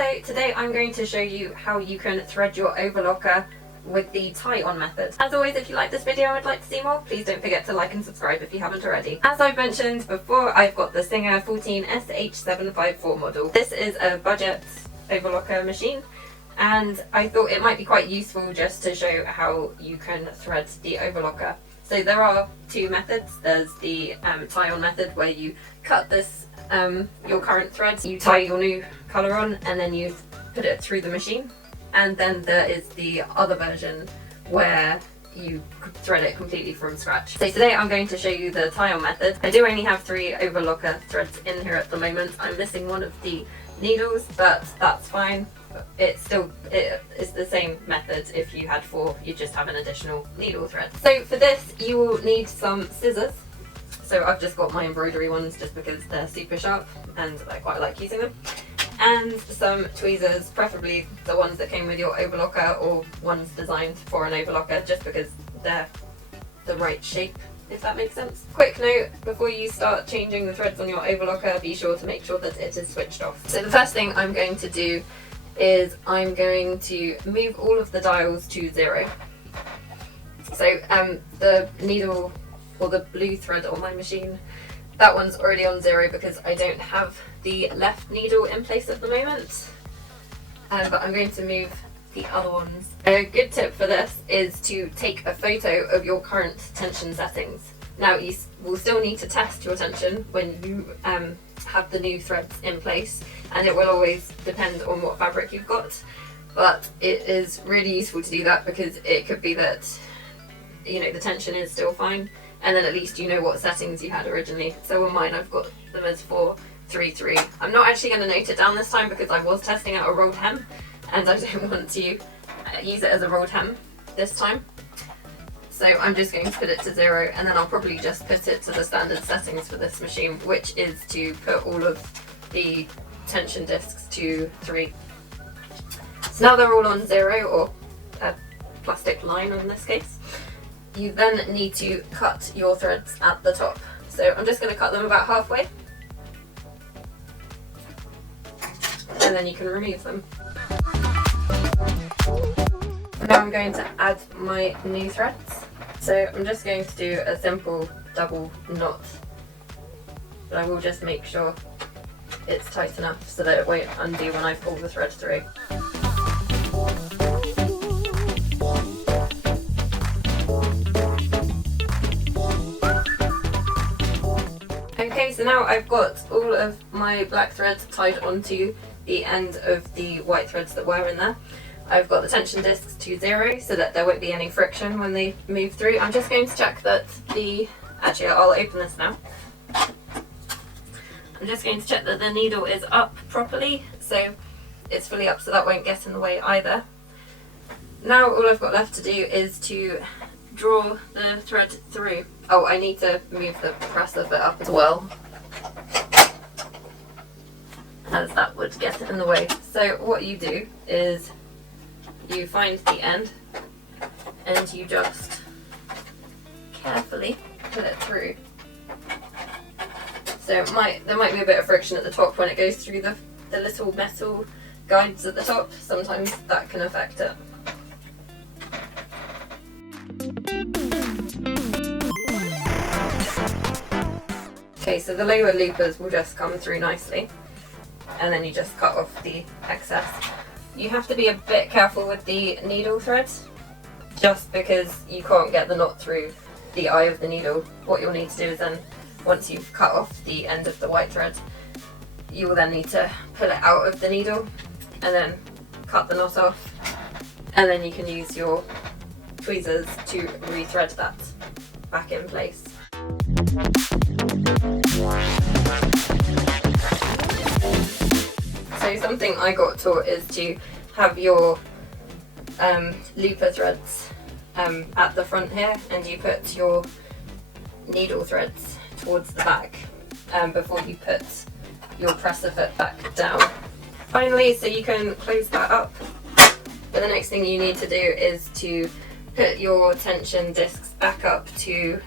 Hello, today I'm going to show you how you can thread your overlocker with the tie-on method. As always, if you like this video and would like to see more, please don't forget to like and subscribe if you haven't already. As I've mentioned before, I've got the Singer 14SH754 model. This is a budget overlocker machine, and I thought it might be quite useful just to show how you can thread the overlocker. So there are two methods. There's the tie-on method, where you cut this your current threads, you tie your new colour on, and then you put it through the machine. And then there is the other version where you thread it completely from scratch. So today I'm going to show you the tie-on method. I do only have 3 overlocker threads in here at the moment. I'm missing one of the needles, but that's fine. It is the same method. If you had 4, you just have an additional needle thread. So for this you will need some scissors. So I've just got my embroidery ones just because they're super sharp and I quite like using them. And some tweezers, preferably the ones that came with your overlocker or ones designed for an overlocker, just because they're the right shape, if that makes sense. Quick note, before you start changing the threads on your overlocker, be sure to make sure that it is switched off. So the first thing I'm going to do is I'm going to move all of the dials to 0. So the needle or the blue thread on my machine, that one's already on 0 because I don't have the left needle in place at the moment. But I'm going to move the other ones. A good tip for this is to take a photo of your current tension settings. Now you will still need to test your tension when you have the new threads in place, and it will always depend on what fabric you've got, but it is really useful to do that because it could be that, you know, the tension is still fine, and then at least you know what settings you had originally. So on mine I've got them as 4, 3, 3. I'm not actually going to note it down this time because I was testing out a rolled hem and I don't want to use it as a rolled hem this time. So I'm just going to put it to 0, and then I'll probably just put it to the standard settings for this machine, which is to put all of the tension discs to 3. So now they're all on 0, or a plastic line in this case. You then need to cut your threads at the top. So I'm just going to cut them about halfway, and then you can remove them. Now I'm going to add my new threads. So I'm just going to do a simple double knot, but I will just make sure it's tight enough so that it won't undo when I pull the thread through. Okay, so now I've got all of my black threads tied onto the end of the white threads that were in there. I've got the tension discs to 0 so that there won't be any friction when they move through. I'm just going to check that actually I'll open this now. I'm just going to check that the needle is up properly, so it's fully up so that won't get in the way either. Now all I've got left to do is to draw the thread through. Oh, I need to move the presser bit up as well, as that would get in the way. So what you do is you find the end and you just carefully put it through. So there might be a bit of friction at the top when it goes through the little metal guides at the top. Sometimes that can affect it. Okay, so the lower loopers will just come through nicely, and then you just cut off the excess. You have to be a bit careful with the needle threads, just because you can't get the knot through the eye of the needle. What you'll need to do is then, once you've cut off the end of the white thread, you will then need to pull it out of the needle and then cut the knot off, and then you can use your tweezers to rethread that back in place. So something I got taught is to have your looper threads at the front here, and you put your needle threads towards the back before you put your presser foot back down. Finally, so you can close that up, but the next thing you need to do is to put your tension discs back up to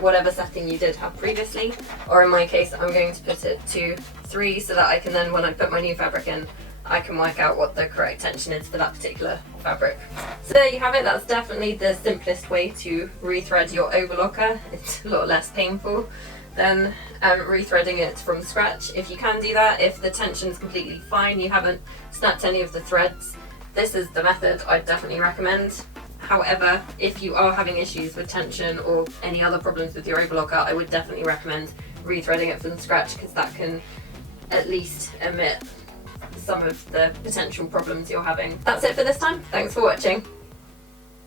whatever setting you did have previously, or in my case I'm going to put it to 3 so that I can then, when I put my new fabric in, I can work out what the correct tension is for that particular fabric. So there you have it. That's definitely the simplest way to rethread your overlocker. It's a lot less painful than rethreading it from scratch. If you can do that, if the tension's completely fine, you haven't snapped any of the threads, this is the method I'd definitely recommend. However, if you are having issues with tension or any other problems with your overlocker, I would definitely recommend rethreading it from scratch, because that can at least omit some of the potential problems you're having. That's it for this time. Thanks for watching.